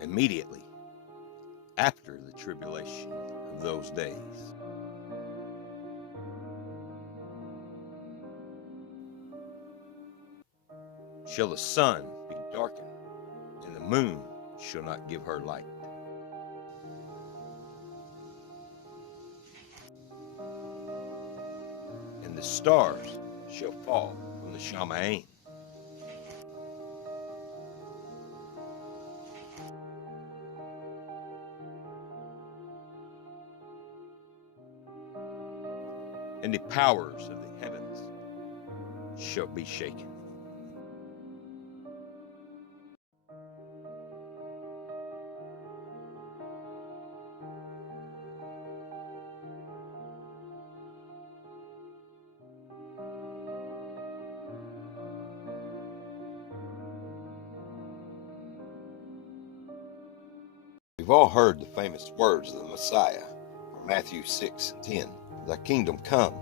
immediately after the tribulation of those days. Shall the sun be darkened, and the moon shall not give her light. And the stars shall fall from the Shamaim. And the powers of the heavens shall be shaken. We've all heard the famous words of the Messiah from Matthew 6:10. Thy kingdom come,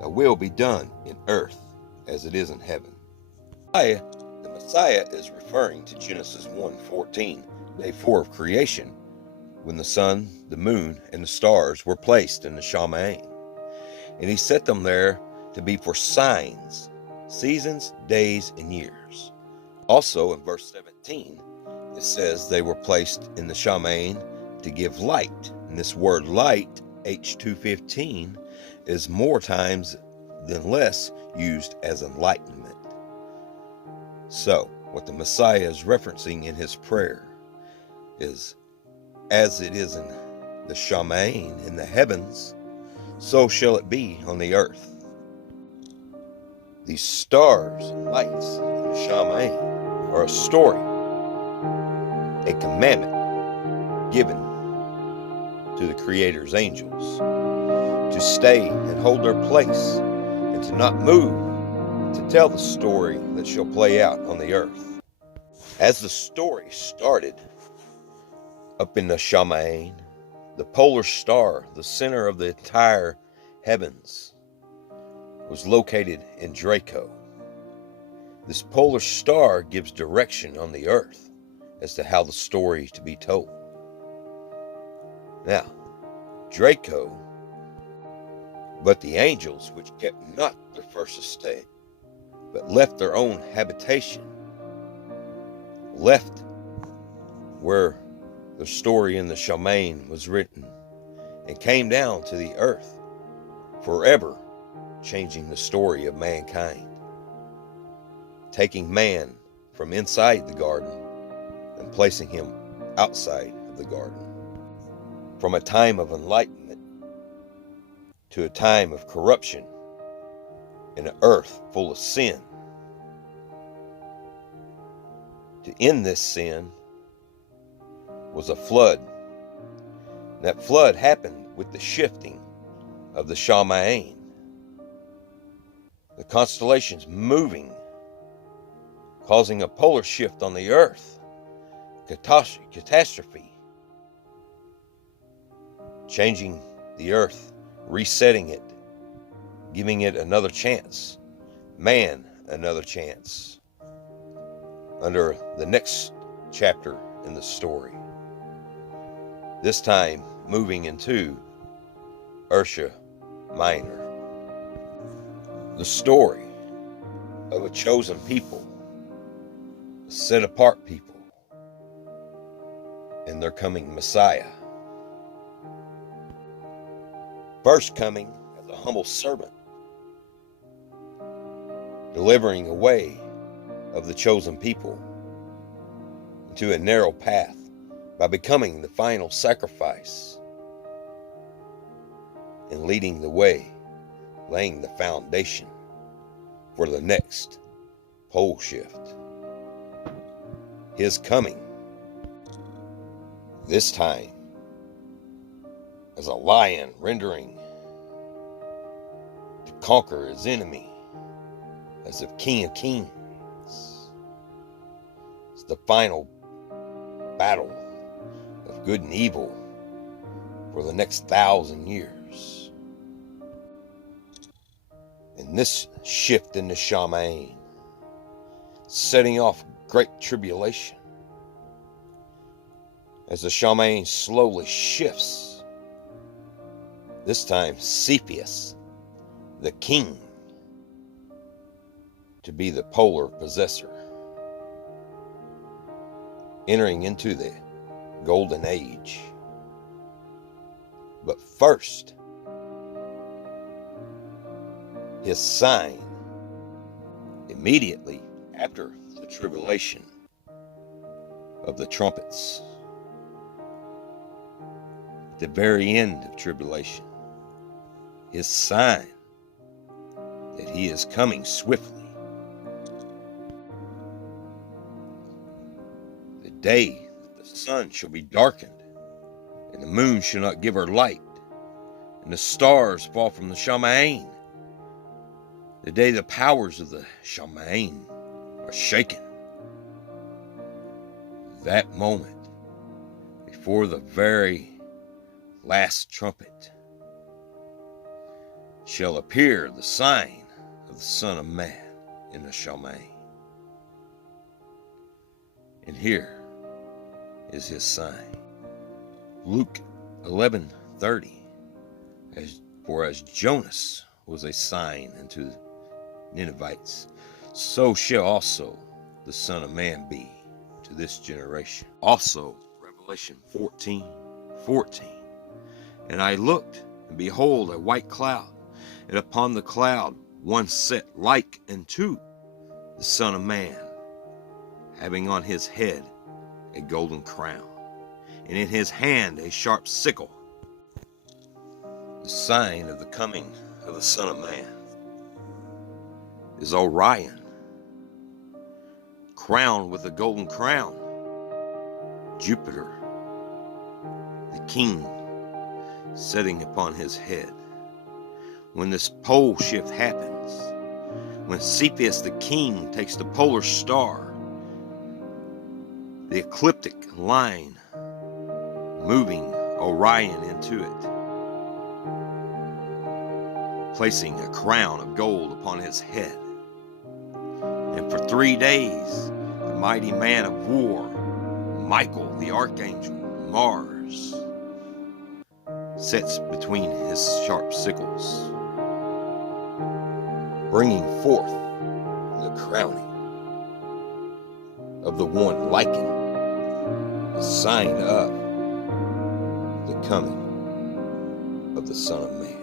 thy will be done in earth as it is in heaven. The Messiah is referring to Genesis 1:14, day 4 of creation, when the sun, the moon, and the stars were placed in the Shamaim. And he set them there to be for signs, seasons, days, and years. Also in verse 17, it says they were placed in the Shamaim to give light. And this word light, H215, is more times than less used as enlightenment. So, what the Messiah is referencing in his prayer is, as it is in the Shamaim, in the heavens, so shall it be on the earth. These stars and lights in the Shamaim are a story, a commandment given to the Creator's angels to stay and hold their place and to not move, to tell the story that shall play out on the earth. As the story started up in the Shamaim, the polar star, the center of the entire heavens, was located in Draco. This polar star gives direction on the earth as to how the story to be told. Now, Draco, but the angels which kept not their first estate, but left their own habitation, left where the story in the Shamaim was written, and came down to the earth, forever changing the story of mankind, taking man from inside the garden and placing him outside of the garden. From a time of enlightenment to a time of corruption in an earth full of sin. To end this sin was a flood. That flood happened with the shifting of the Shamaim. The constellations moving, causing a polar shift on the earth. Catastrophe. Changing the earth, resetting it, giving it another chance. Man, another chance. Under the next chapter in the story. This time moving into Ursa Minor. The story of a chosen people, a set apart people, and their coming Messiah. First coming as a humble servant, delivering a way of the chosen people into a narrow path by becoming the final sacrifice and leading the way, laying the foundation for the next pole shift. His coming, this time as a lion rendering to conquer his enemy as the King of Kings. It's the final battle of good and evil for the next 1,000 years. And this shift in the Shamaim, setting off great tribulation, as the shaman slowly shifts, this time Cepheus, the king, to be the polar possessor, entering into the golden age. But first, his sign immediately after the tribulation of the trumpets, at the very end of tribulation, his sign that he is coming swiftly. The day that the sun shall be darkened, and the moon shall not give her light, and the stars fall from the shaman. The day the powers of the shaman are shaken. That moment, before the very last trumpet, shall appear the sign of the Son of Man in the shaman. And here is his sign. Luke 11:30. For as Jonas was a sign unto the Ninevites, so shall also the Son of Man be to this generation. Also, Revelation 14:14. And I looked, and behold, a white cloud, and upon the cloud one set like unto the Son of Man, having on his head a golden crown, and in his hand a sharp sickle. The sign of the coming of the Son of Man is Orion, crowned with a golden crown. Jupiter, the king, setting upon his head. When this pole shift happens, when Cepheus the king takes the polar star, the ecliptic line, moving Orion into it, placing a crown of gold upon his head. And for 3 days, the mighty man of war, Michael the archangel, Mars, sits between his sharp sickles, bringing forth the crowning of the one likened, the sign of the coming of the Son of Man.